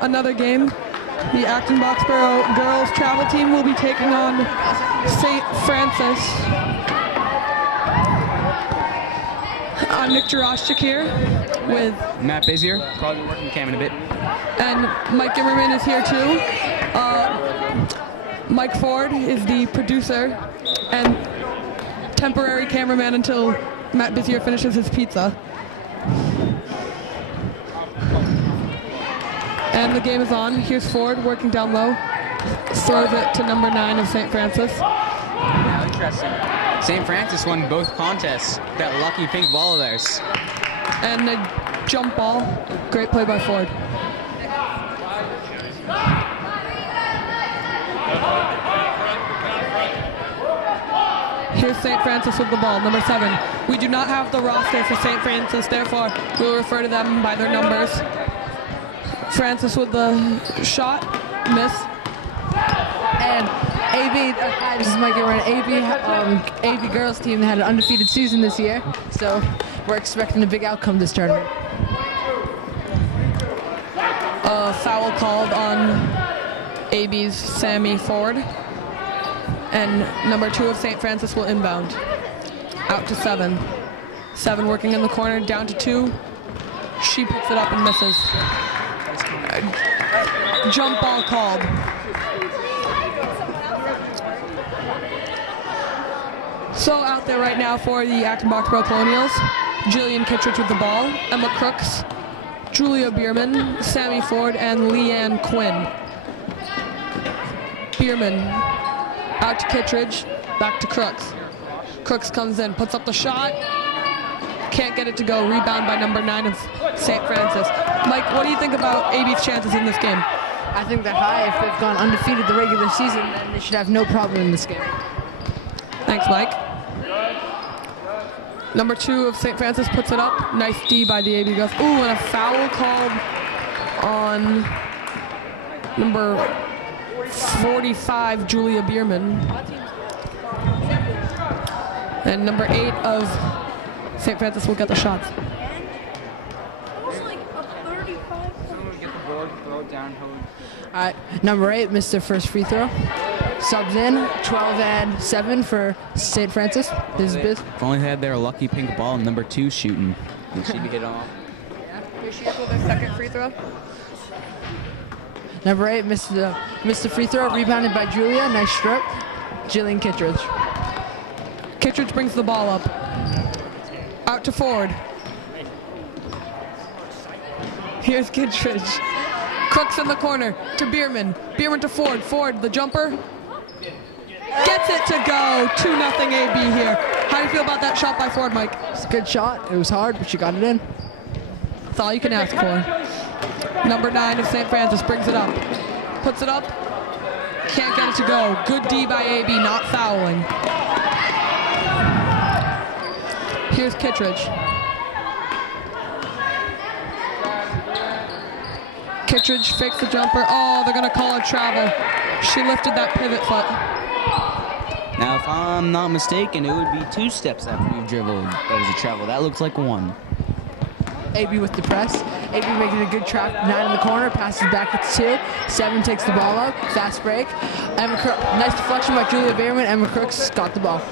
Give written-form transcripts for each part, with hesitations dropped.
another game. The Acton Boxborough girls travel team will be taking on St. Francis. I'm Nick Jaroschik here with Matt Bizier, probably working cam in a bit. And Mike Gimmerman is here too. Mike Ford is the producer and temporary cameraman until Matt Bizier finishes his pizza. And the game is on. Here's Ford working down low. Throws it to number 9 of St. Francis. Yeah, interesting. St. Francis won both contests. That lucky pink ball of theirs. And a jump ball. Great play by Ford. Here's St. Francis with the ball, number 7. We do not have the roster for St. Francis, therefore we'll refer to them by their numbers. Francis with the shot, miss. And AB, hi, this is Mike Gimmerman. AB girls team had an undefeated season this year, so we're expecting a big outcome this tournament. A foul called on AB's Sammy Ford. And number 2 of St. Francis will inbound. Out to 7. 7 working in the corner, down to 2. She picks it up and misses. Jump ball called. So out there right now for the Acton Boxborough Colonials, Jillian Kittredge with the ball, Emma Crooks, Julia Bierman, Sammy Ford, and Leanne Quinn. Bierman out to Kittredge, back to Crooks. Crooks comes in, puts up the shot, can't get it to go. Rebound by number 9 of St. Francis. Mike, what do you think about AB's chances in this game? I think they're high. If they've gone undefeated the regular season, then they should have no problem in this game. Thanks, Mike. Number 2 of St. Francis puts it up. Nice D by the AB girls. Ooh, and a foul called on number 45, Julia Bierman. And number 8 of St. Francis will get the shots. All right, number 8 missed their first free throw. Subs in, 12 and 7 for St. Francis. This is Biz. If only they had their lucky pink ball, number 2 shooting. Then she'd be hit off. Here she is with her second free throw. Number 8 missed the free throw, rebounded by Julia. Nice stroke. Jillian Kittredge. Kittredge brings the ball up. Out to Ford. Here's Kittredge. Crooks in the corner to Bierman. Bierman to Ford. Ford, the jumper. Gets it to go. 2-0 AB here. How do you feel about that shot by Ford, Mike? It's a good shot. It was hard, but she got it in. That's all you can ask for. Number 9 of St. Francis brings it up. Puts it up. Can't get it to go. Good D by AB, not fouling. Here's Kittredge. Kittredge fakes the jumper. Oh, they're going to call a travel. She lifted that pivot foot. Now, if I'm not mistaken, it would be 2 steps after you've dribbled. That is a travel. That looks like 1. AB with the press. AB making a good trap. 9 in the corner. Passes back to 2. 7 takes the ball up. Fast break. Nice deflection by Julia Bierman. Emma Crooks got the ball.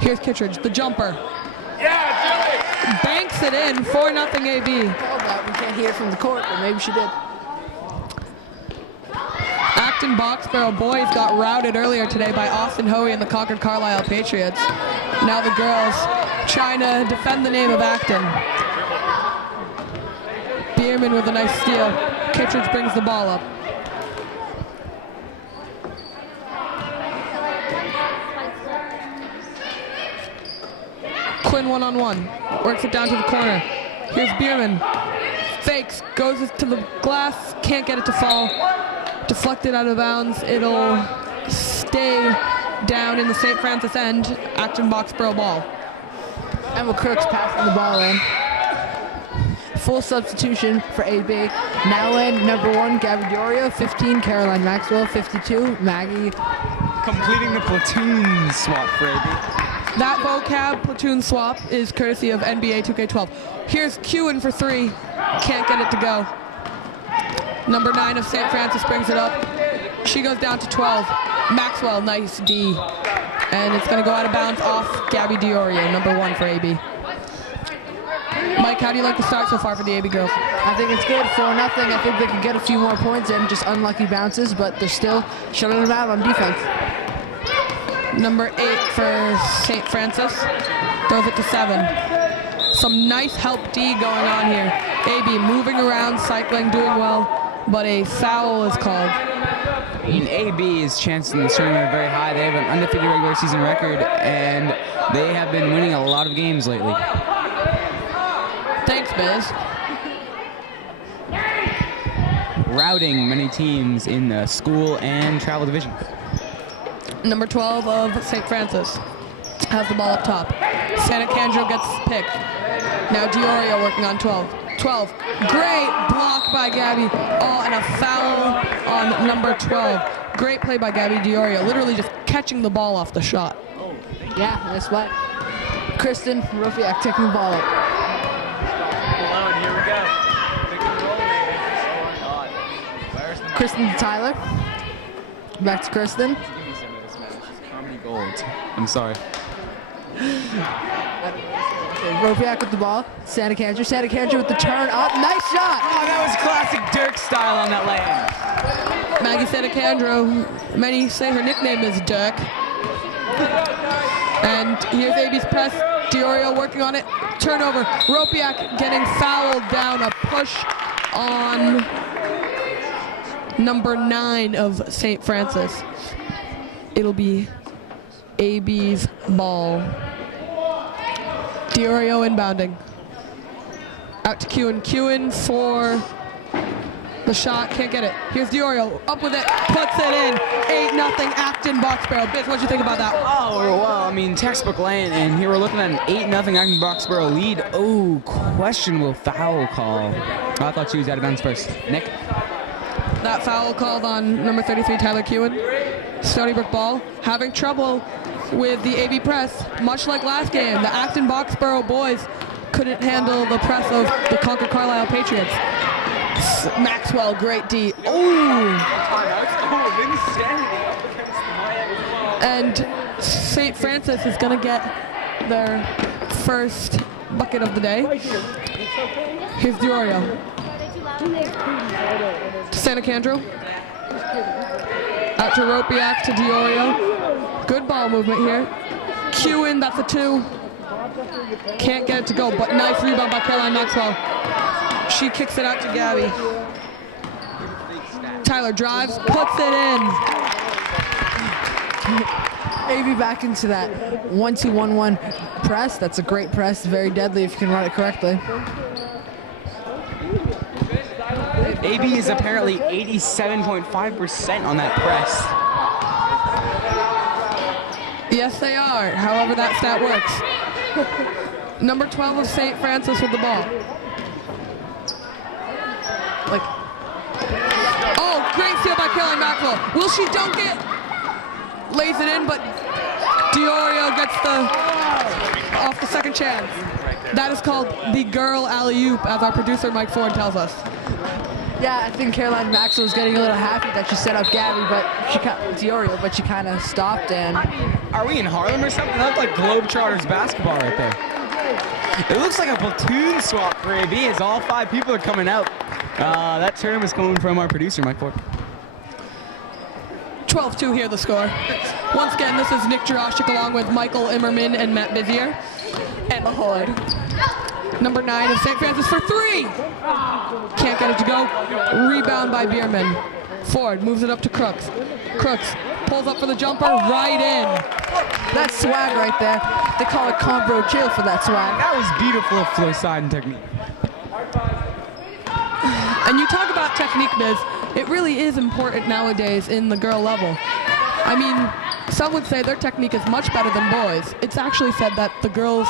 Here's Kittredge, the jumper. Yeah, Julie! Banks it in, 4-0 AB. We can't hear it from the court, but maybe she did. Acton Boxborough boys got routed earlier today by Austin Hoey and the Concord Carlisle Patriots. Now the girls trying to defend the name of Acton. Bierman with a nice steal. Kittredge brings the ball up. Quinn one-on-one, works it down to the corner. Here's Bierman, fakes, goes to the glass, can't get it to fall. Deflected out of bounds, it'll stay down in the St. Francis end. Acton Boxborough ball. Emma Crooks passing the ball in. Full substitution for AB. Now in number 1, Gabby Diorio, 15, Caroline Maxwell, 52, Maggie. Completing the platoon swap for AB. That vocab platoon swap is courtesy of NBA 2K12. Here's Kewen for 3. Can't get it to go. Number 9 of St. Francis brings it up. She goes down to 12. Maxwell, nice D. And it's going to go out of bounds off Gabby Diorio, number 1 for AB. Mike, how do you like the start so far for the AB girls? I think it's good, 4-0. I think they can get a few more points in, just unlucky bounces, but they're still shutting them out on defense. Number 8 for St. Francis throws it to 7. Some nice help D going on here. AB moving around, cycling, doing well, but a foul is called. I mean, AB's chances in this tournament are very high. They have an undefeated regular season record, and they have been winning a lot of games lately. Thanks, Biz. Routing many teams in the school and travel division. Number 12 of St. Francis has the ball up top. Santa Candro gets picked. Now Diorio working on 12. 12, great block by Gabby. Oh, and a foul on number 12. Great play by Gabby Diorio, literally just catching the ball off the shot. Yeah, that's what. Kristen Rufiak taking the ball up. Here we go. Pick and roll, baby. Where's the Kristen to Tyler. Back to Kristen. Give me some of this, man. This is comedy gold. I'm sorry. Rufiak with the ball. Santa Candro with the turn up. Nice shot. Oh, that was classic Dirk style on that layup. Maggie Santa Candro, many say her nickname is Dirk. And here's AB's press. Diorio working on it. Turnover. Rufiak getting fouled down. A push on number 9 of St. Francis. It'll be AB's ball. Diorio inbounding. Out to Kewen. Kewen for the shot. Can't get it. Here's Diorio. Up with it. Puts it in. 8-0 Acton box barrel. Biz, what'd you think about that? Oh, well, I mean, textbook lane, and here we're looking at an 8-0 Acton Boxborough lead. Oh, questionable foul call. I thought she was out of bounds first. Nick? That foul called on number 33, Tyler Kewen. Stony Brook ball. Having trouble with the AB press, much like last game. The Acton Boxborough boys couldn't handle the press of the Concord Carlisle Patriots. Maxwell, great D. Oh! And St. Francis is going to get their first bucket of the day. Here's Diorio. To Santa Candro. Out to Rufiak to Diorio. Good ball movement here. Kewen, that's a 2. Can't get it to go, but nice rebound by Caroline Maxwell. She kicks it out to Gabby. Tyler drives, puts it in. AB back into that 1-2-1-1 press. That's a great press, very deadly if you can run it correctly. AB is apparently 87.5% on that press. Yes, they are. However, that stat works. Number 12 of St. Francis with the ball. Oh, great steal by Caroline Maxwell. Will she dunk it? Lays it in, but Diorio gets off the second chance. That is called the girl alley-oop, as our producer Mike Ford tells us. Yeah, I think Caroline Maxwell was getting a little happy that she set up Gabby, Diorio, but she kind of stopped and. Are we in Harlem or something? That looked like Globetrotters basketball right there. It looks like a platoon swap for AB as all 5 people are coming out. That term is coming from our producer, Mike Ford. 12-2 here, the score. Once again, this is Nick Jurashik along with Michael Immerman and Matt Bizier. And Mahood. Number 9 of St. Francis for 3. Can't get it to go. Rebound by Bierman. Ford moves it up to Crooks. Crooks pulls up for the jumper, right in. That's swag right there. They call it Combro Chill for that swag. That was beautiful flow side and technique. And you talk about technique, Biz. It really is important nowadays in the girl level. I mean, some would say their technique is much better than boys. It's actually said that the girls'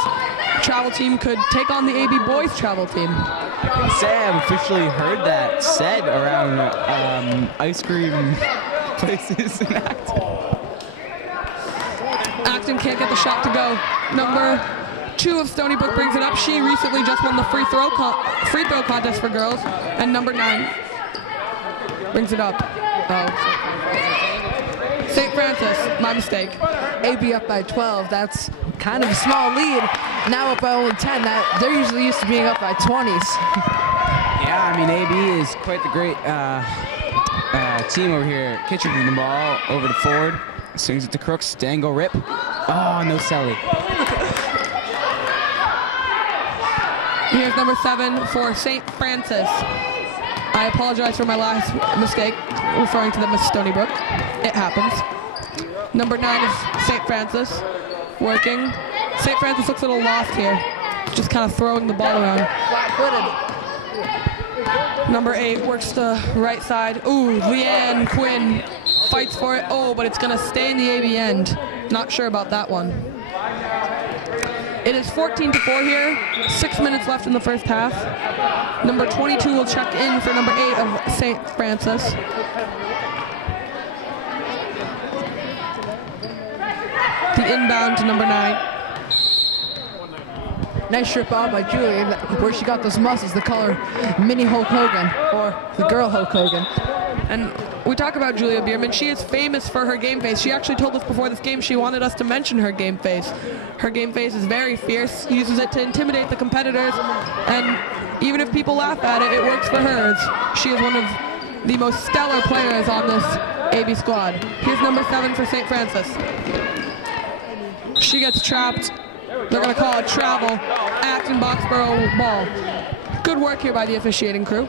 travel team could take on the AB boys' travel team. I've officially heard that said around ice cream places in Acton. Acton can't get the shot to go. Number 2 of Stony Brook brings it up. She recently just won the free throw contest for girls. And number 9 brings it up. St. Francis, my mistake. AB up by 12. That's kind of a small lead. Now up by only 10. They're usually used to being up by 20s. Yeah, I mean, AB is quite the great team over here. Kitchen with the ball over to Ford. Swings it to Crooks. Dangle rip. Oh, no Selly. Here's number 7 for St. Francis. I apologize for my last mistake, referring to them as Stony Brook. It happens. Number 9 is St. Francis, working. St. Francis looks a little lost here, just kind of throwing the ball around. Flat-footed. Number 8 works the right side. Ooh, Leanne Quinn fights for it. Oh, but it's gonna stay in the AB end. Not sure about that one. It is 14-4 here. 6 minutes left in the first half. Number 22 will check in for number 8 of St. Francis. The inbound to number 9. Nice strip out by Julie, where she got those muscles, the color mini Hulk Hogan, or the girl Hulk Hogan. And we talk about Julia Bierman. She is famous for her game face. She actually told us before this game she wanted us to mention her game face. Her game face is very fierce, uses it to intimidate the competitors, and even if people laugh at it, it works for her. She is one of the most stellar players on this AB squad. Here's number 7 for St. Francis. She gets trapped. They're going to call it travel. Acton Boxborough ball. Good work here by the officiating crew.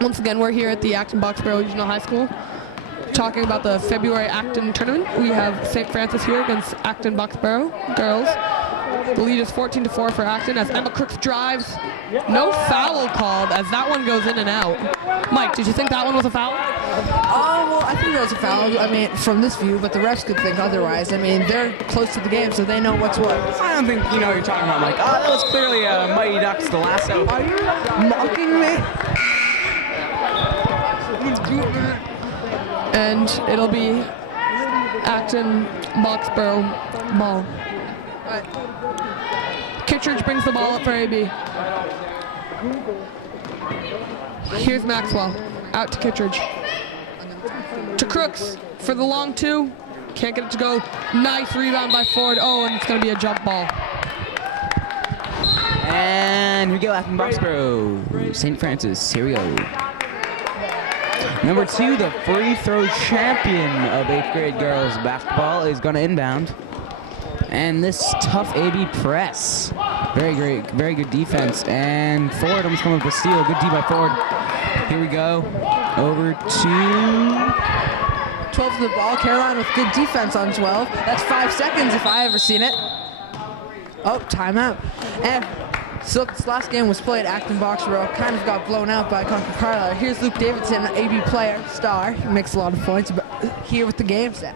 Once again, we're here at the Acton Boxborough Regional High School talking about the February Acton tournament. We have St. Francis here against Acton Boxborough girls. The lead is 14-4 for Acton as Emma Crooks drives. No foul called as that one goes in and out. Mike, did you think that one was a foul? Well, I think that was a foul. I mean, from this view, but the refs could think otherwise. I mean, they're close to the game, so they know what's what. I don't think you know what you're talking about, Mike. Oh, that was clearly a Mighty Ducks the lasso. Are you mocking me? And it'll be Acton Boxborough ball. Kittredge brings the ball up for AB. Here's Maxwell. Out to Kittredge. To Crooks for the long 2. Can't get it to go. Nice rebound by Ford. Oh, and it's going to be a jump ball. And here we go, Acton Boxborough. St. Francis, here we go. Number 2, the free throw champion of 8th grade girls basketball is going to inbound. And this tough AB press. Very great, very good defense. And Ford almost coming up with a steal. Good D by Ford. Here we go. Over to 12 to the ball. Caroline with good defense on 12. That's 5 seconds if I ever seen it. Oh, timeout. And so this last game was played. Acton Boxborough kind of got blown out by Concord Carlisle. Here's Luke Davidson, AB player, star. He makes a lot of points, but here with the game set.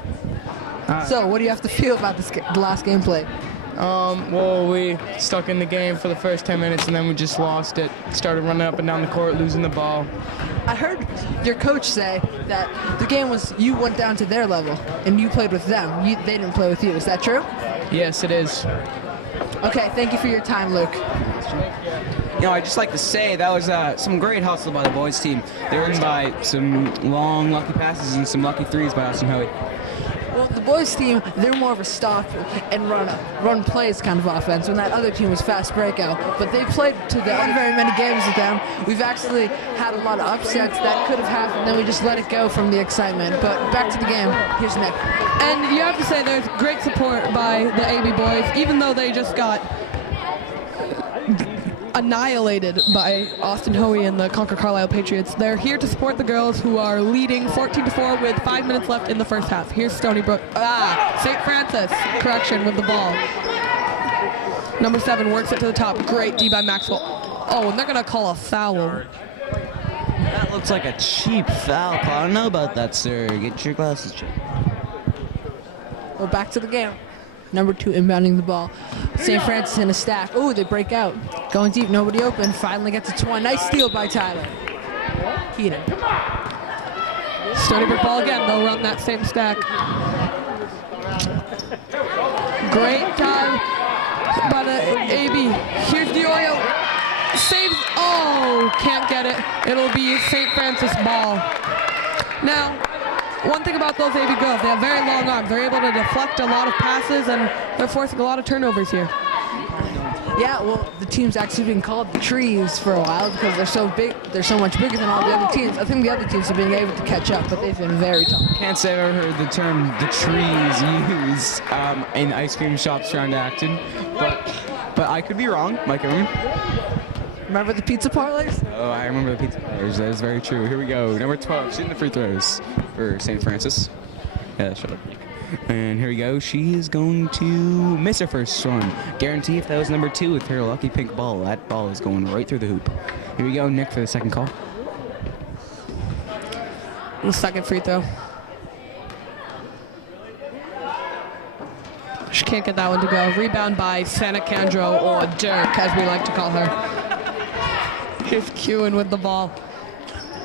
So, what do you have to feel about this the last game played? Well, we stuck in the game for the first 10 minutes and then we just lost it. Started running up and down the court, losing the ball. I heard your coach say that the game was you went down to their level and you played with them. They didn't play with you. Is that true? Yes, it is. Okay, thank you for your time, Luke. You know, I'd just like to say that was some great hustle by the boys team. They were in by some long, lucky passes and some lucky threes by Austin Hoey. Well, the boys team, they're more of a stop and run plays kind of offense, when that other team was fast breakout. But they played to the very many games with them. We've actually had a lot of upsets that could have happened, then we just let it go from the excitement. But back to the game. Here's Nick. And you have to say there's great support by the AB boys, even though they just got annihilated by Austin Hoey and the Concord Carlisle Patriots. They're here to support the girls who are leading 14-4 with 5 minutes left in the first half. Here's Stony Brook. St. Francis, correction, with the ball. Number 7 works it to the top. Great D by Maxwell. Oh, and they're going to call a foul. That looks like a cheap foul call. I don't know about that, sir. Get your glasses checked. Well, back to the game. Number 2 inbounding the ball. St. Francis in a stack. Oh, they break out. Going deep, nobody open. Finally gets it to 1. Nice steal by Tyler. Keaton. Stony Brook ball again. They'll run that same stack. Great time by the AB. Here's DiOrio. Saves. Oh, can't get it. It'll be St. Francis ball. Now, one thing about those AB girls, they have very long arms. They're able to deflect a lot of passes, and they're forcing a lot of turnovers here. Yeah, well, the team's actually been called the Trees for a while because they're so big. They're so much bigger than all the other teams. I think the other teams have been able to catch up, but they've been very tall. Can't say I've ever heard the term "the trees" used in ice cream shops around Acton, but I could be wrong. Mike, Remember the pizza parlors? Oh, I remember the pizza parlors. That is very true. Here we go. Number 12, shooting the free throws for St. Francis. Yeah, shut up. And here we go. She is going to miss her first one. Guarantee if that was number 2 with her lucky pink ball, that ball is going right through the hoop. Here we go, Nick, for the second call. The second free throw. She can't get that one to go. Rebound by Santa Candro, or Dirk, as we like to call her. Here's Kewen with the ball.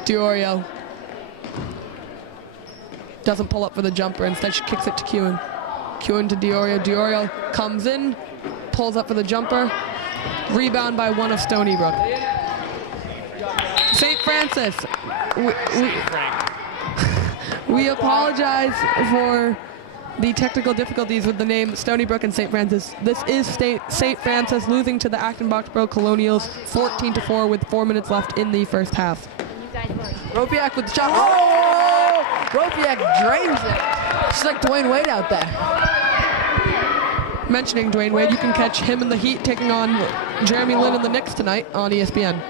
DiOrio doesn't pull up for the jumper. Instead, she kicks it to Kewen. Kewen to DiOrio. DiOrio comes in, pulls up for the jumper. Rebound by one of Stony Brook. St. Francis. We apologize for the technical difficulties with the name Stony Brook and St. Francis. This is St. Francis losing to the Acton Boxborough Colonials 14-4 with 4 minutes left in the first half. Ropiak with the shot. Oh! Ropiak drains it. She's like Dwayne Wade out there. Mentioning Dwayne Wade, you can catch him in the Heat taking on Jeremy Lin and the Knicks tonight on ESPN.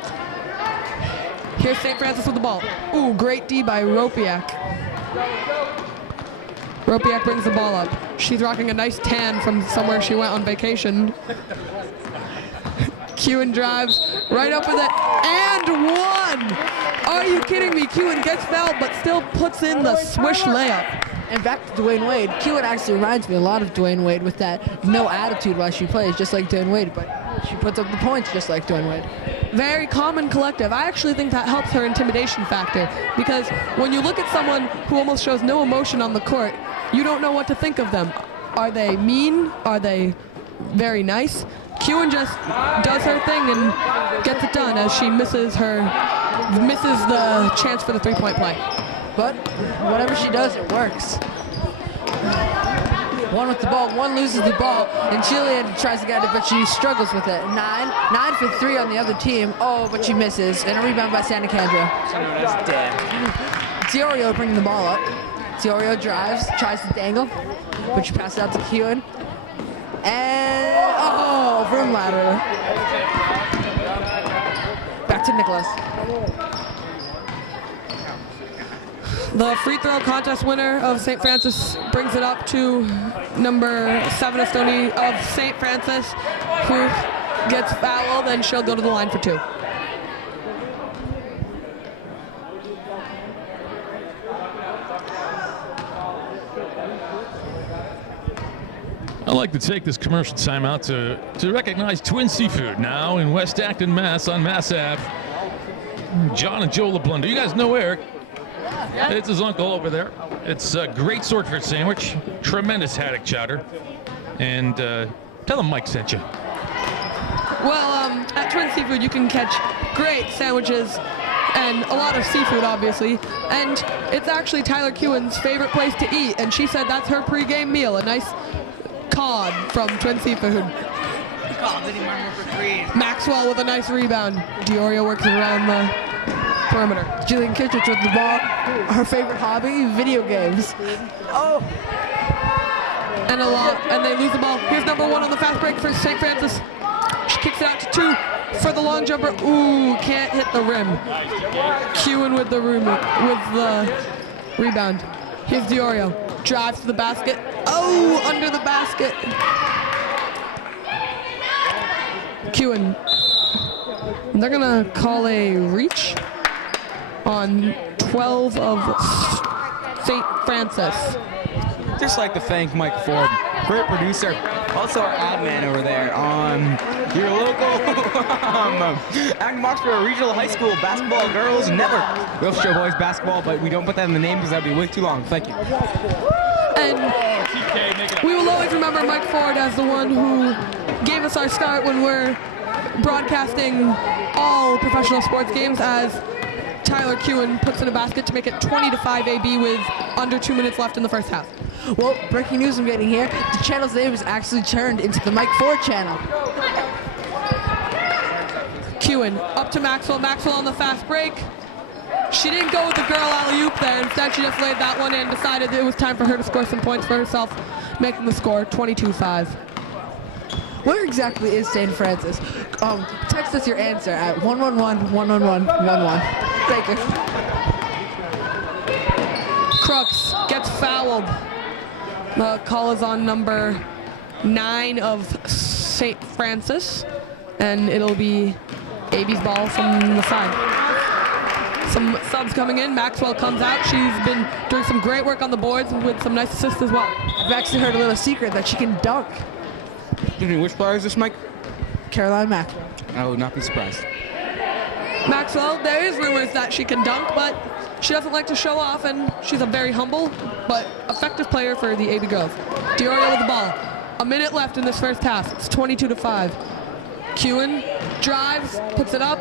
Here's St. Francis with the ball. Ooh, great D by Ropiak. Ropiak brings the ball up. She's rocking a nice tan from somewhere she went on vacation. Kewen drives right up with it, and one! Are you kidding me? Kewen gets fouled, but still puts in the swish layup. And back to Dwayne Wade. Kewen actually reminds me a lot of Dwayne Wade with that no attitude while she plays, just like Dwayne Wade, but she puts up the points just like Dwayne Wade. Very calm and collective. I actually think that helps her intimidation factor, because when you look at someone who almost shows no emotion on the court, you don't know what to think of them. Are they mean? Are they very nice? Kewen just does her thing and gets it done as she misses the chance for the three-point play. But whatever she does, it works. One with the ball, one loses the ball, and Jillian tries to get it, but she struggles with it. Nine for 3 on the other team. Oh, but she misses, and a rebound by Santa Candro. That's dead. DiOrio bringing the ball up. DiOrio drives, tries to dangle, but she passes out to Kewen. And, oh, from lateral. Back to Nicholas. The free throw contest winner of St. Francis brings it up to number 7 of St. Francis, who gets fouled, and she'll go to the line for 2. I'd like to take this commercial time out to recognize Twin Seafood, now in West Acton, Mass, on Mass Ave. John and Joe LeBlunder. You guys know Eric. Yeah. It's his uncle over there. It's a great swordfish sandwich, tremendous haddock chowder, and tell him Mike sent you. Well, at Twin Seafood you can catch great sandwiches and a lot of seafood, obviously, and it's actually Tyler Kewen's favorite place to eat, and she said that's her pregame meal, a nice cod from Twin Seafood. Maxwell with a nice rebound. DiOrio works it around the perimeter. Jillian Kittredge with the ball. Her favorite hobby, video games. Oh! And they lose the ball. Here's number 1 on the fast break for St. Francis. She kicks it out to 2 for the long jumper. Ooh, can't hit the rim. Kewen with the rebound. Here's DiOrio. Drives to the basket. Oh, under the basket. Kewen. They're gonna call a reach on 12 of St. Francis. Just like to thank Mike Ford, great producer, also our ad man over there on your local Acton Boxborough Regional High School Basketball Girls Network. We also show boys basketball, but we don't put that in the name because that'd be way too long. Thank you. And Okay, make it up. We will always remember Mike Ford as the one who gave us our start when we're broadcasting all professional sports games, as Tyler Kewen puts in a basket to make it 20-5 AB with under 2 minutes left in the first half. Well, breaking news I'm getting here. The channel's name was actually turned into the Mike Ford channel. Kewen up to Maxwell. Maxwell on the fast break. She didn't go with the girl alley-oop there. Instead, she just laid that one in, decided it was time for her to score some points for herself, making the score 22-5. Where exactly is St. Francis? Text us your answer at 111-111-11. Thank you. Crooks gets fouled. The call is on number 9 of St. Francis, and it'll be AB's ball from the side. Some subs coming in. Maxwell comes out. She's been doing some great work on the boards with some nice assists as well. I've actually heard a little secret that she can dunk. Excuse me, which player is this, Mike? Caroline Maxwell. I would not be surprised. Maxwell, there is rumors that she can dunk, but she doesn't like to show off, and she's a very humble but effective player for the AB girls. Diorio with the ball. A minute left in this first half. It's 22-5. Kewen drives, puts it up.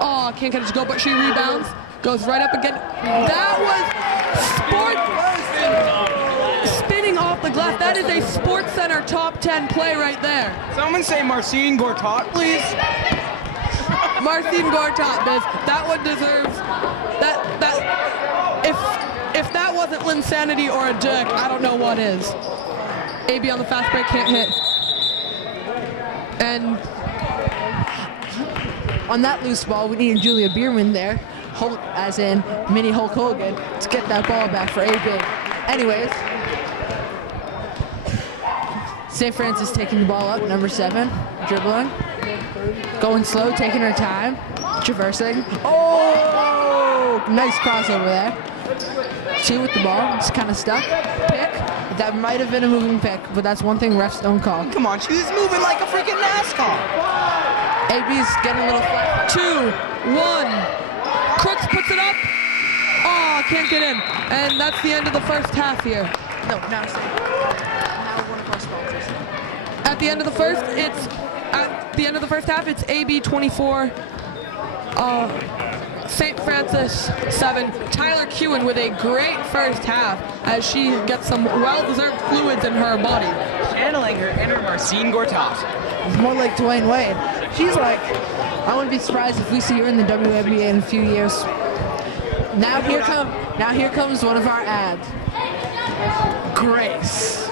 Oh, can't get it to go, but she rebounds. Goes right up again. That was spinning off the glass. That is a Sports Center top 10 play right there. Someone say Marcine Gortat, please. Marcine Gortat, Biz. That one deserves that. If that wasn't Linsanity or a dick, I don't know what is. AB on the fast break, can't hit. And on that loose ball, we needed Julia Bierman there, Hulk, as in mini Hulk Hogan, to get that ball back for AB. Anyways, St. Francis taking the ball up, number 7, dribbling, going slow, taking her time, traversing. Oh, nice crossover there. 2 with the ball, just kind of stuck. Pick. That might have been a moving pick, but that's one thing refs don't call. Come on, she's moving like a freaking NASCAR. AB's getting a little flat. 2, 1. Crooks puts it up. Oh, can't get in. And that's the end of the first half here. No, now one of our sponsors. At the end of the first half, it's AB 24, St. Francis 7. Tyler Kewen with a great first half as she gets some well-deserved fluids in her body. Channeling her inner Marcine Gortat. It's more like Dwayne Wade. She's like, I wouldn't be surprised if we see her in the WNBA in a few years. Now here comes one of our ads. Grace.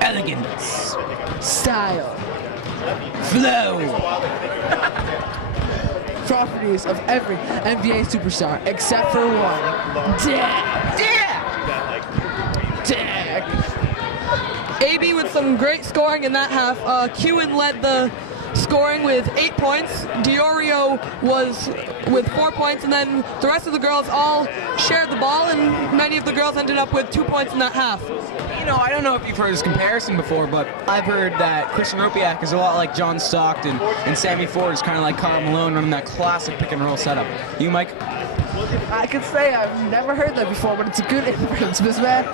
Elegance. Style. Flow. Properties of every NBA superstar except for one. Dak. AB with some great scoring in that half. Kewen led the scoring with 8 points. Diorio was with 4 points, and then the rest of the girls all shared the ball, and many of the girls ended up with 2 points in that half. You know, I don't know if you've heard this comparison before, but I've heard that Kristen Ropiak is a lot like John Stockton, and Sammy Ford is kind of like Karl Malone running that classic pick and roll setup. You, Mike? I could say I've never heard that before, but it's a good inference, Miss Man.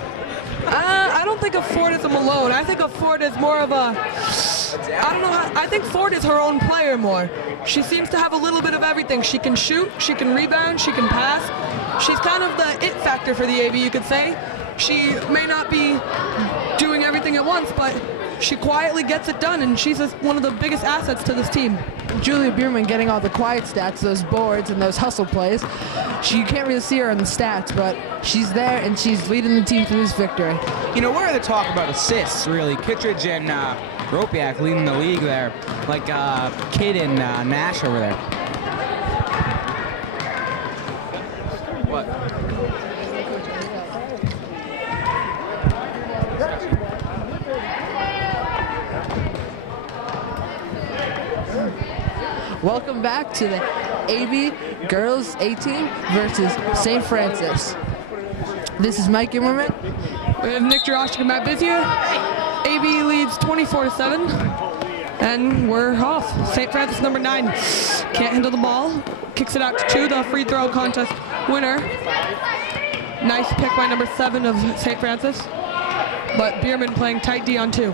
I don't think of Ford as a Malone. I think of Ford as more of a, I think Ford is her own player more. She seems to have a little bit of everything. She can shoot, she can rebound, she can pass. She's kind of the it factor for the AB, you could say. She may not be doing everything at once, but she quietly gets it done, and she's one of the biggest assets to this team. Julia Bierman getting all the quiet stats, those boards and those hustle plays. You can't really see her in the stats, but she's there and she's leading the team to this victory. You know, we're the talk about assists, really. Kittredge and Ropiak leading the league there, like Kidd and Nash over there. What? Welcome back to the AB Girls 18 versus St. Francis. This is Mike Immerman. We have Nick Jurosik and Matt Bizier. AB leads 24-7, and we're off. St. Francis number 9 can't handle the ball. Kicks it out to 2, the free throw contest winner. Nice pick by number 7 of St. Francis. but Bierman playing tight D on 2.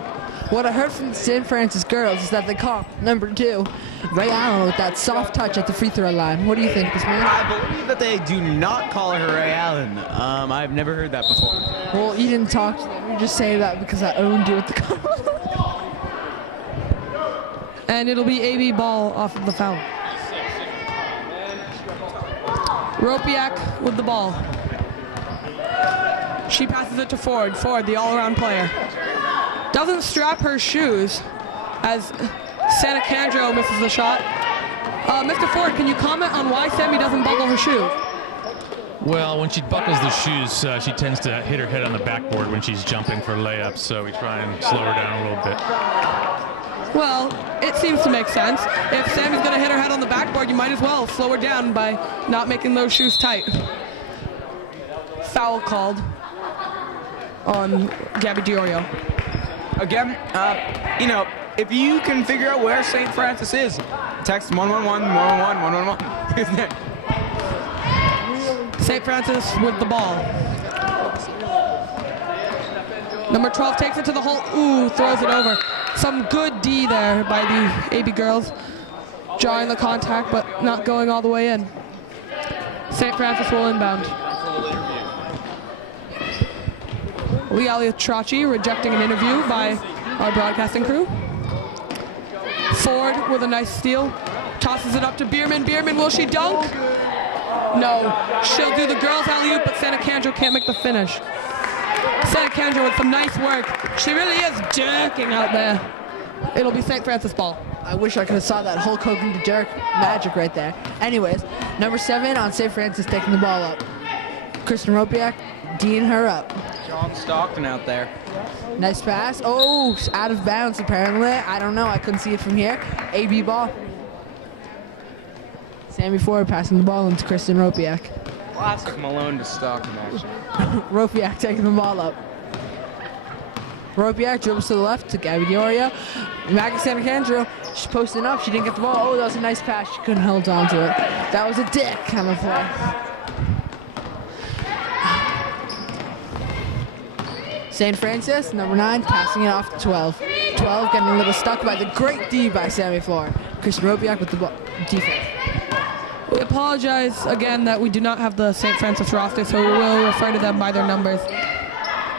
What I heard from the St. Francis girls is that they call number 2, Ray Allen, with that soft touch at the free throw line. What do you think, this man? I believe that they do not call her Ray Allen. I've never heard that before. Well, you didn't talk to them. You just say that because I owned you at the call. And it'll be AB ball off of the foul. Ropiak with the ball. She passes it to Ford. Ford, the all-around player. Doesn't strap her shoes as Santa Candro misses the shot. Mr. Ford, can you comment on why Sammy doesn't buckle her shoe? Well, when she buckles the shoes, she tends to hit her head on the backboard when she's jumping for layups, so we try and slow her down a little bit. Well, it seems to make sense. If Sammy's going to hit her head on the backboard, you might as well slow her down by not making those shoes tight. Foul called on Gabby Diorio. Again, you know, if you can figure out where St. Francis is, text 111 111 111. St. Francis with the ball. Number 12 takes it to the hole. Ooh, throws it over. Some good D there by the AB girls. Drawing the contact, but not going all the way in. St. Francis will inbound. Lee Aliatrachi rejecting an interview by our broadcasting crew. Ford with a nice steal. Tosses it up to Bierman. Bierman, will she dunk? No. She'll do the girls alley-oop, but Santa Candro can't make the finish. Santa Candro with some nice work. She really is jerking out there. It'll be St. Francis ball. I wish I could have saw that Hulk Hogan to jerk magic right there. Anyways, number 7 on St. Francis taking the ball up. Kristen Ropiak D'ing her up. John Stockton out there. Nice pass. Oh, out of bounds apparently. I don't know. I couldn't see it from here. AB ball. Sammy Ford passing the ball into Kristen Ropiak. Classic Malone to Stockton action. Ropiak taking the ball up. Ropiak dribbles to the left to Gabby Diorio. Maggie Santa Candro, she's posting up. She didn't get the ball. Oh, that was a nice pass. She couldn't hold on to it. That was a dick kind of play. St. Francis, number 9, passing it off to 12. 12 getting a little stuck by the great D by Sammy Ford. Kristen Ropiak with the ball. Defense. We apologize again that we do not have the St. Francis roster, so we will refer to them by their numbers.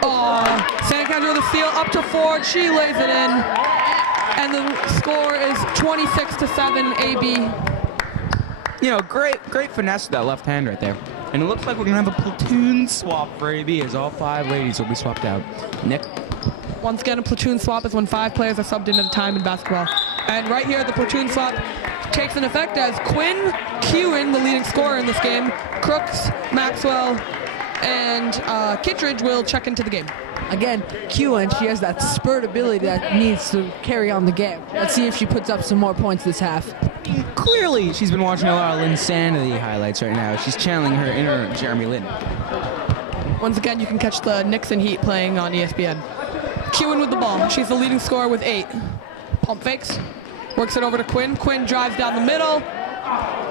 Oh, Santa Candro with a steal up to Ford. She lays it in. And the score is 26-7 AB. You know, great finesse with that left hand right there. And it looks like we're going to have a platoon swap for AB as all 5 ladies will be swapped out. Nick? Once again, a platoon swap is when 5 players are subbed in at a time in basketball. And right here, the platoon swap takes an effect as Quinn Kewen, the leading scorer in this game, Crooks, Maxwell, and Kittredge will check into the game. Again, Kewen, she has that spurt ability that needs to carry on the game. Let's see if she puts up some more points this half. Clearly, she's been watching a lot of Linsanity highlights right now. She's channeling her inner Jeremy Lin. Once again, you can catch the Nixon Heat playing on ESPN. Kewen with the ball. She's the leading scorer with 8. Pump fakes. Works it over to Quinn. Quinn drives down the middle.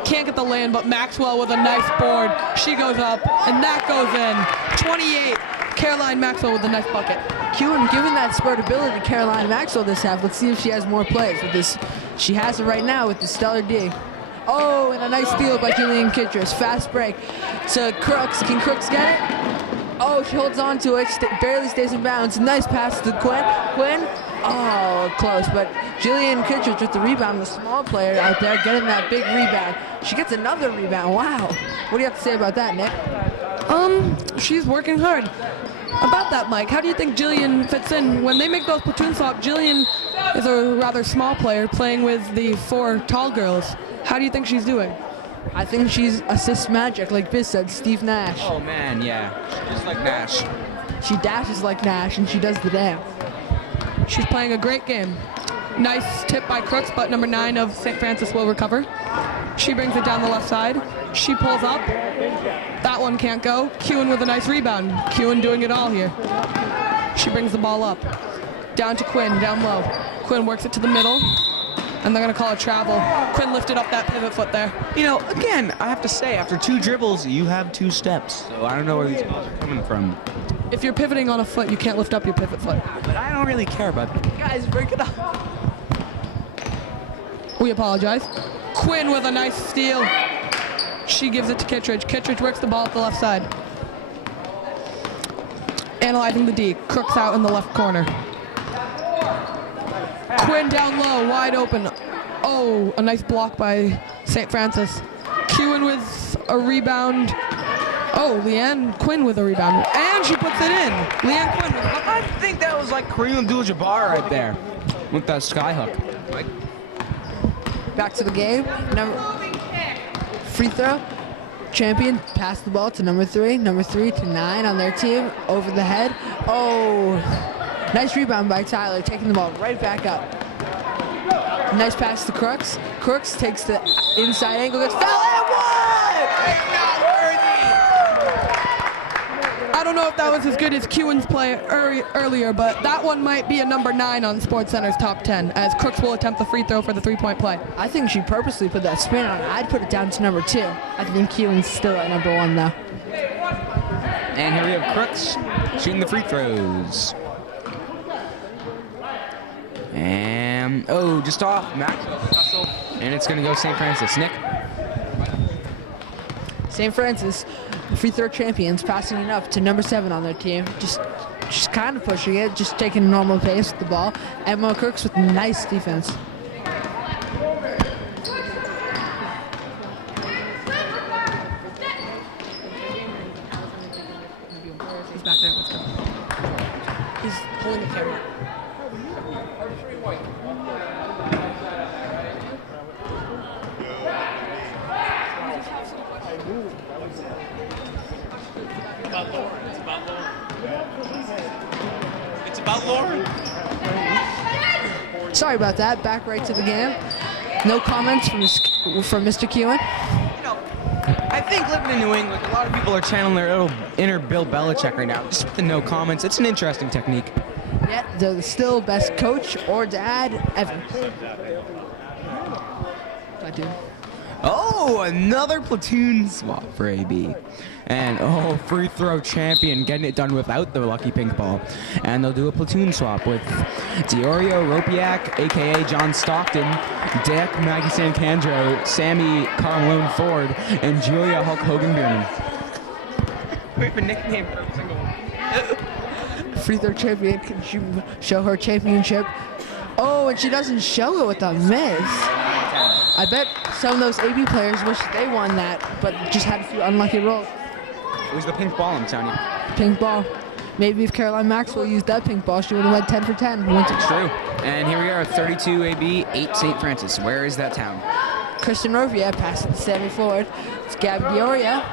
Can't get the lane, but Maxwell with a nice board. She goes up, and that goes in. 28. Caroline Maxwell with a nice bucket. Kewen giving that spurt ability to Caroline Maxwell this half. Let's see if she has more plays with this. She has it right now with the stellar D. Oh, and a nice steal by Jillian Kittredge. Fast break to Crooks. Can Crooks get it? Oh, she holds on to it. Barely stays in bounds. Nice pass to Quinn. Quinn. Oh, close. But Jillian Kittredge with the rebound, the small player out there, getting that big rebound. She gets another rebound. Wow. What do you have to say about that, Nick? She's working hard. About that, Mike, how do you think Jillian fits in? When they make those platoon swap, Jillian is a rather small player playing with the 4 tall girls. How do you think she's doing? I think she's assist magic, like Biz said, Steve Nash. Oh, man, yeah. Just like Nash. She dashes like Nash, and she does the dance. She's playing a great game. Nice tip by Crooks, but number 9 of St. Francis will recover. She brings it down the left side. She pulls up. That one can't go. Kewen with a nice rebound. Kewen doing it all here. She brings the ball up. Down to Quinn, down low. Quinn works it to the middle. And they're going to call it travel. Quinn lifted up that pivot foot there. You know, again, I have to say, after 2 dribbles, you have 2 steps. So I don't know where these balls are coming from. If you're pivoting on a foot, you can't lift up your pivot foot. But I don't really care about that. Guys, break it up. We apologize. Quinn with a nice steal. She gives it to Kittredge. Kittredge works the ball up the left side. Analyzing the D. Crooks out in the left corner. Quinn down low, wide open. Oh, a nice block by St. Francis. Kewen with a rebound. Oh, Leanne Quinn with a rebound. And she puts it in. Leanne Quinn with a I think that was like Kareem Abdul-Jabbar right there with that sky hook. Back to the game. Free throw. Champion pass the ball to number 3. Number 3 to 9 on their team. Over the head. Oh, nice rebound by Tyler, taking the ball right back up. Nice pass to Crooks. Crooks takes the inside angle, gets fouled, and one! Not worthy! I don't know if that was as good as Kewen's play earlier, but that one might be a number 9 on SportsCenter's top 10, as Crooks will attempt the free throw for the 3-point play. I think she purposely put that spin on. I'd put it down to number 2. I think Kewen's still at number 1 though. And here we have Crooks shooting the free throws. And, oh, just off. Maxwell hustle. And it's going to go St. Francis. Nick? St. Francis, free throw champions, passing it up to number 7 on their team. Just kind of pushing it, just taking a normal pace with the ball. Emma Crooks with nice defense. He's back there. Let's go. He's holding the camera. It's about Lauren. Sorry about that. Back right to the game. No comments from Mr. Kewen. I think living in New England, a lot of people are channeling their little inner Bill Belichick right now. Just with the no comments. It's an interesting technique. Yet the still best coach or dad ever. I do. Oh, another platoon swap for AB. And, oh, free throw champion getting it done without the lucky pink ball. And they'll do a platoon swap with Diorio Ropiak, a.k.a. John Stockton, Dick Maggie Sancandro, Sammy Carmelone Ford, and Julia Hulk Hogan Bierman. We have a nickname for every single one. Free throw champion, can she show her championship? Oh, and she doesn't show it with a miss. I bet some of those AB players wish they won that, but just had a few unlucky rolls. It was the pink ball, I'm telling you. Pink ball. Maybe if Caroline Maxwell used that pink ball, she would have went 10 for 10. It's true. And here we are, 32 AB, 8 St. Francis. Where is that town? Kristen Rovia passes to Sammy Ford. It's Gabby Dioria.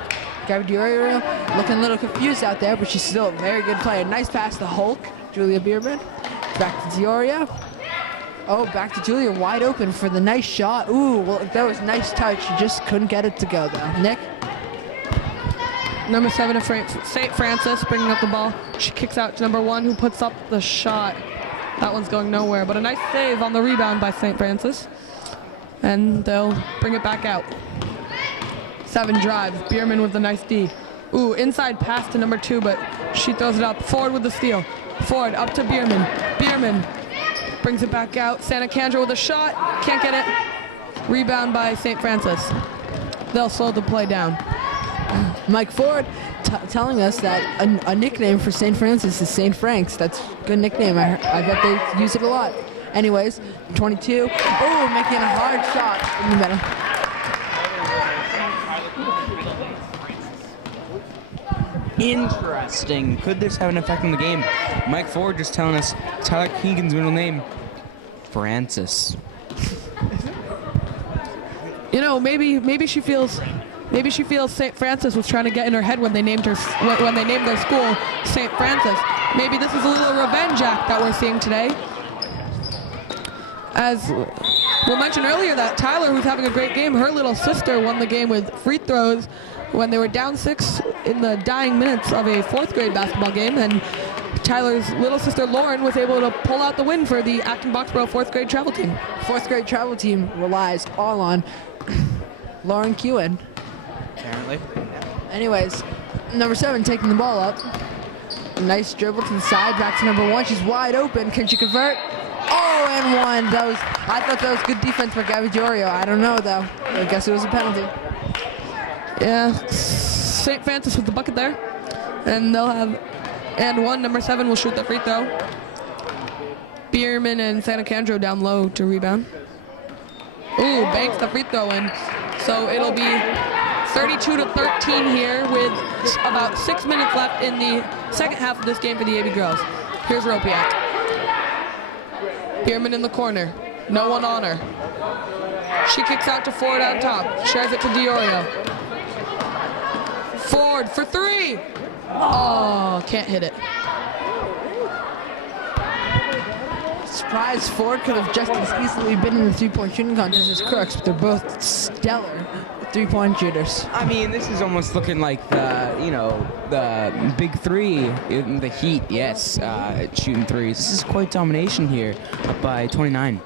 Gabby Dioria looking a little confused out there, but she's still a very good player. Nice pass to Hulk, Julia Bierman. Back to Dioria. Oh, back to Julia, wide open for the nice shot. Ooh, well, that was a nice touch. She just couldn't get it to go, though. Nick? Number 7 of St. Francis bringing up the ball. She kicks out to number 1 who puts up the shot. That one's going nowhere, but a nice save on the rebound by St. Francis. And they'll bring it back out. 7 drives, Bierman with the nice D. Ooh, inside pass to number 2, but she throws it up. Ford with the steal. Ford up to Bierman. Bierman brings it back out. Santa Candra with a shot. Can't get it. Rebound by St. Francis. They'll slow the play down. Mike Ford telling us that a nickname for St. Francis is St. Frank's. That's a good nickname. I bet they use it a lot. Anyways, 22. Oh, making a hard shot in the middle. Interesting. Could this have an effect on the game? Mike Ford just telling us Tyler Keegan's middle name, Francis. You know, maybe she feels St. Francis was trying to get in her head when they named their school St. Francis. Maybe this is a little revenge act that we're seeing today. As we'll mention earlier, that Tyler, who's having a great game, her little sister won the game with free throws when they were down 6 in the dying minutes of a 4th grade basketball game, and Tyler's little sister Lauren was able to pull out the win for the Acton-Boxborough 4th grade travel team. 4th grade travel team relies all on Lauren Kewen. Apparently. Anyways, number 7 taking the ball up Nice dribble to the side, back to number 1. She's wide open. Can she convert? Oh, and 1. I thought that was good defense by Gabby Diorio. I don't know, though. I guess it was a penalty. Yeah, St. Francis with the bucket there. And they'll have and 1. Number 7 will shoot the free throw. Bierman and Santa Candro down low to rebound. Ooh, banks the free throw in. So it'll be 32-13 here with about 6 minutes left in the second half of this game for the AB girls. Here's Ropiak. Bierman in the corner. No one on her. She kicks out to Ford out top. Shares it to Diorio. Ford for 3. Oh, can't hit it. Surprise, Ford could have just as easily been in the three-point shooting contest as Crooks, but they're both stellar three-point shooters. I mean, this is almost looking like the big 3 in the Heat. Yes, shooting threes. This is quite domination here, up by 29.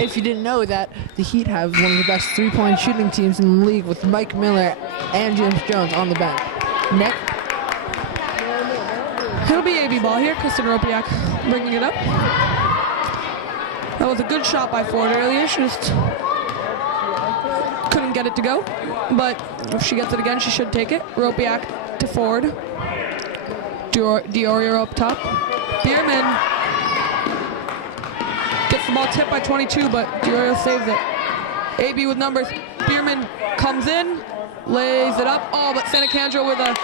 If you didn't know that, the Heat have one of the best three-point shooting teams in the league with Mike Miller and James Jones on the bench. Nick? It'll be AB ball here. Kristen Ropiak bringing it up. That was a good shot by Ford earlier. She just couldn't get it to go. But if she gets it again, she should take it. Ropiak to Ford. Diorio up top. Bierman gets the ball tipped by 22, but Diorio saves it. AB with numbers. Bierman comes in, lays it up. Oh, but Santa Candro with a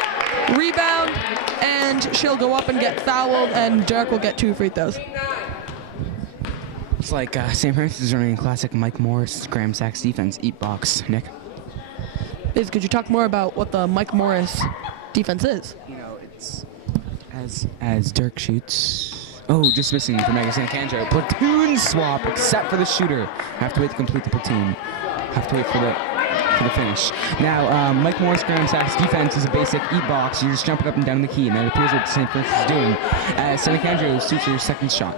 rebound, and she'll go up and get fouled, and Derek will get 2 free throws. It's like St. Francis is running classic Mike Morris, Graham Sachs defense, eat box. Nick? Could you talk more about what the Mike Morris defense is? You know, it's as Dirk shoots. Oh, just missing for Megan Santa Candro. Platoon swap, except for the shooter. Have to wait to complete the platoon. Have to wait for the finish. Now, Mike Morris, Graham Sachs defense is a basic eat box. You're just jumping up and down the key, and that appears what St. Francis is doing. Santa Candro shoots her second shot.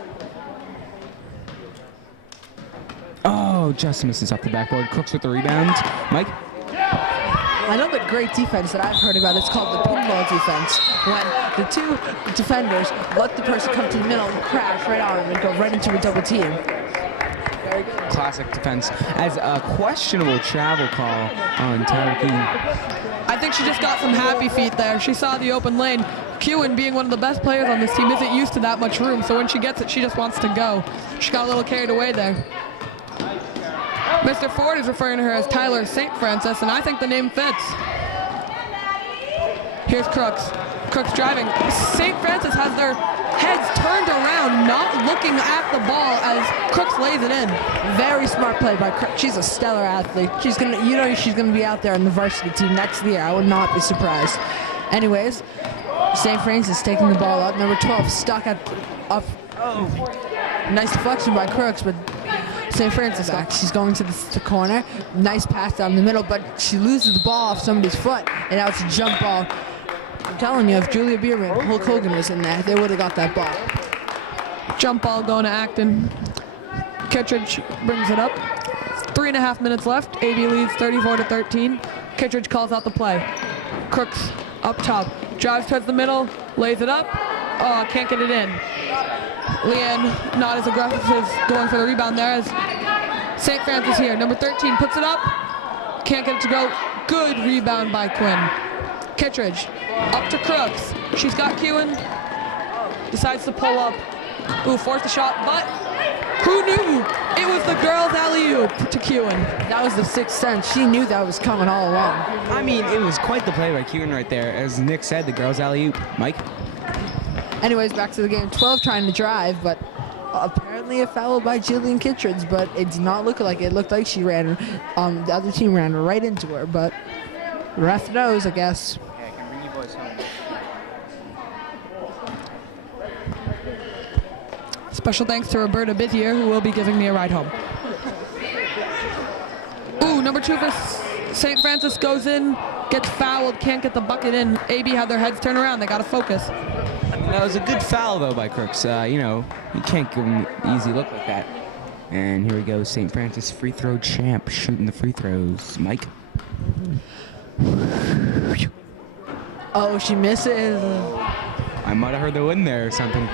Oh, just misses off the backboard. Crooks with the rebound. Mike? Another great defense that I've heard about is called the pinball defense, when the 2 defenders let the person come to the middle and crash right on them and go right into a double team. Very good. Classic defense. As a questionable travel call on Tyler Keene. I think she just got some happy feet there. She saw the open lane. Kewen, being one of the best players on this team, isn't used to that much room, so when she gets it, she just wants to go. She got a little carried away there. Mr. Ford is referring to her as Tyler St. Francis, and I think the name fits. Here's Crooks. Crooks driving. St. Francis has their heads turned around, not looking at the ball as Crooks lays it in. Very smart play by Crooks. She's a stellar athlete. She's gonna be out there on the varsity team next year. I would not be surprised. Anyways, St. Francis taking the ball up. Number 12 stuck up. Oh, nice deflection by Crooks, but St. Francis back. She's going to the corner. Nice pass down the middle, but she loses the ball off somebody's foot, and now it's a jump ball. I'm telling you, if Julia Bierman, Hulk Hogan was in there, they would have got that ball. Jump ball going to Acton. Kittredge brings it up. 3.5 minutes left. AB leads 34-13. Kittredge calls out the play. Crooks up top. Drives towards the middle. Lays it up. Oh, can't get it in. Leanne not as aggressive as going for the rebound there as St. Francis here. Number 13 puts it up. Can't get it to go. Good rebound by Quinn. Kittredge up to Crooks. She's got Kewen. Decides to pull up. Ooh, forced the shot, but who knew? It was the girls' alley-oop to Kewen. That was the sixth sense. She knew that was coming all along. I mean, it was quite the play by Kewen right there. As Nick said, the girls' alley-oop. Mike? Anyways, back to the game. 12 trying to drive, but apparently a foul by Jillian Kittredge, but it did not look like it. It looked like she ran, the other team ran right into her, but the ref knows, I guess. Okay, I can bring you boys home. Special thanks to Roberta Bithier, who will be giving me a ride home. Ooh, number 2 for St. Francis goes in, gets fouled, can't get the bucket in. AB had their heads turned around. They got to focus. That was a good foul, though, by Crooks. You can't give him an easy look like that. And here we go, St. Francis free throw champ shooting the free throws. Mike? Oh, she misses. I might have heard the wind there or something.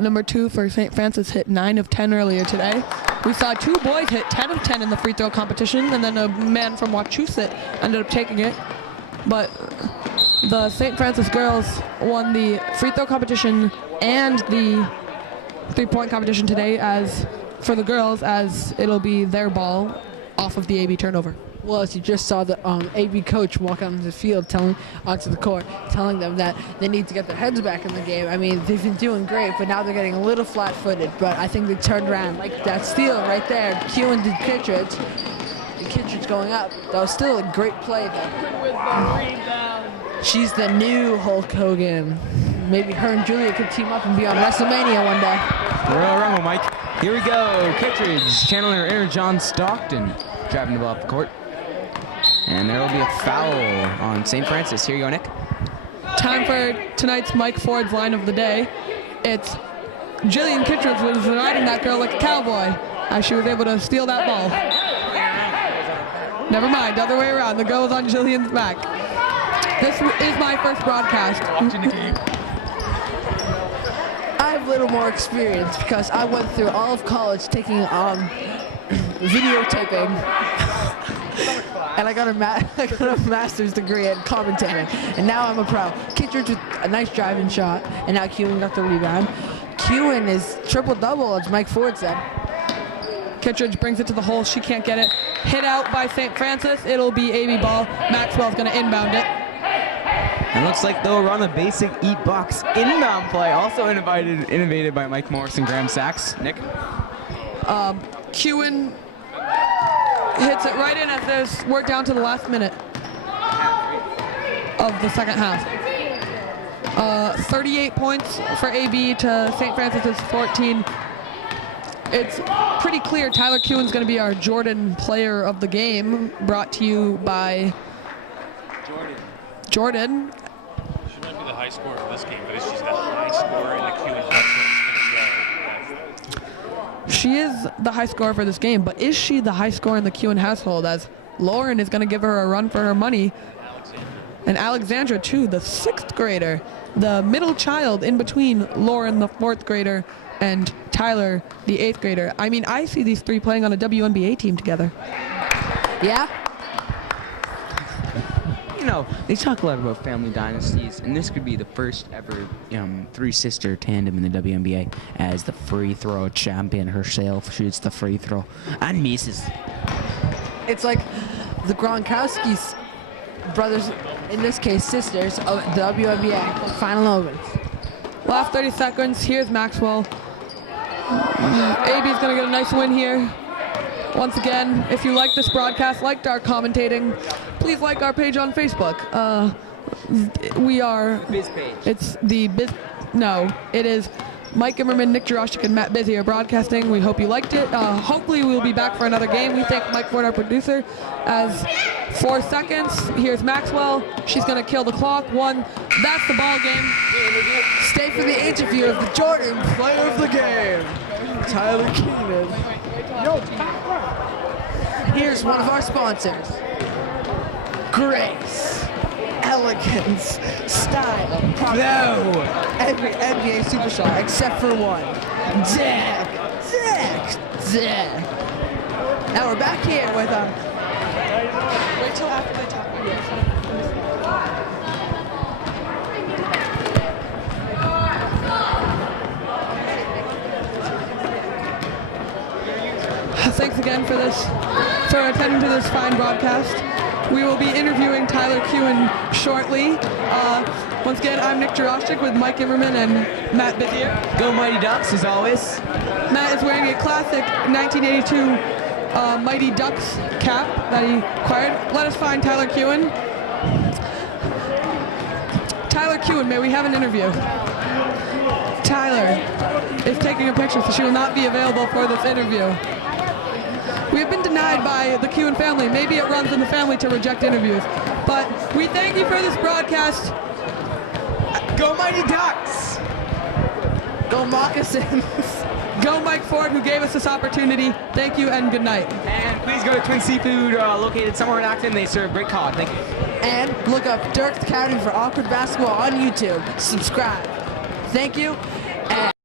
Number 2 for St. Francis hit 9 of 10 earlier today. We saw 2 boys hit 10 of 10 in the free throw competition, and then a man from Wachusett ended up taking it. But the St. Francis girls won the free throw competition and the 3-point competition today as for the girls, as it'll be their ball off of the AB turnover. Well, as you just saw the AB coach walk onto the field, onto the court, telling them that they need to get their heads back in the game. I mean, they've been doing great, but now they're getting a little flat-footed. But I think they turned around, like that steal right there, Kewen to Kittredge. Kittredge going up. That was still a great play, though. She's the new Hulk Hogan. Maybe her and Julia could team up and be on WrestleMania one day. Royal Rumble, Mike. Here we go. Kittredge, Chandler Air John Stockton driving the ball up the court. And there will be a foul on St. Francis. Here you go, Nick. Time for tonight's Mike Ford's line of the day. It's Jillian Kittredge was riding that girl like a cowboy as she was able to steal that ball. Never mind, other way around. The girl was on Jillian's back. This is my first broadcast. I have a little more experience because I went through all of college taking videotaping. And I got a master's degree in commentating, and now I'm a pro. Kittredge with a nice driving shot, and now Kewen got the rebound. Kewen is triple-double, as Mike Ford said. Kittredge brings it to the hole. She can't get it. Hit out by St. Francis. It'll be AB ball. Maxwell's going to inbound it. And looks like they'll run a basic eat box inbound play, also innovated by Mike Morris and Graham Sachs. Nick? Kewen hits it right in as we're down to the last minute of the second half. 38 points for AB to St. Francis's 14. It's pretty clear Tyler Kewen's going to be our Jordan player of the game, brought to you by Jordan. She might be the high scorer of this game, but she's the high scorer in the Kewen household. She is the high scorer for this game, but is she the high scorer in the Kewen household, as Lauren is going to give her a run for her money? And Alexandra, too, the 6th grader, the middle child in between Lauren, the 4th grader, and Tyler, the 8th grader. I mean, I see these 3 playing on a WNBA team together. Yeah? You know, they talk a lot about family dynasties, and this could be the first ever 3-sister tandem in the WNBA, as the free throw champion herself shoots the free throw and misses. It's like the Gronkowski's brothers, in this case sisters, of the WNBA final moments. Last 30 seconds. Here's Maxwell. AB's going to get a nice win here. Once again, if you like this broadcast, liked our commentating, please like our page on Facebook. We are... Biz page. It's the Biz... No, it is Mike Immerman, Nick Jurosik, and Matt Busy are broadcasting. We hope you liked it. Hopefully we'll be back for another game. We thank Mike Ford, our producer. As 4 seconds, here's Maxwell. She's going to kill the clock. 1. That's the ball game. Stay for the interview of the Jordan player of the game, Tyler Kewen. Here's one of our sponsors. Grace, elegance, style, no. Every NBA superstar except for one. Zach. Now we're back here with Wait till after they talk. Thanks again for attending to this fine broadcast. We will be interviewing Tyler Kewen shortly. Once again, I'm Nick Jurosik with Mike Immerman and Matt Bizier. Go Mighty Ducks, as always. Matt is wearing a classic 1982 Mighty Ducks cap that he acquired. Let us find Tyler Kewen. Tyler Kewen, may we have an interview? Tyler is taking a picture, so she will not be available for this interview. We have been denied by the Kewen family. Maybe it runs in the family to reject interviews. But we thank you for this broadcast. Go Mighty Ducks! Go Moccasins. Go Mike Ford, who gave us this opportunity. Thank you and good night. And please go to Twin Seafood, located somewhere in Acton. They serve great cod. Thank you. And look up Dirk's Academy for Awkward Basketball on YouTube. Subscribe. Thank you. And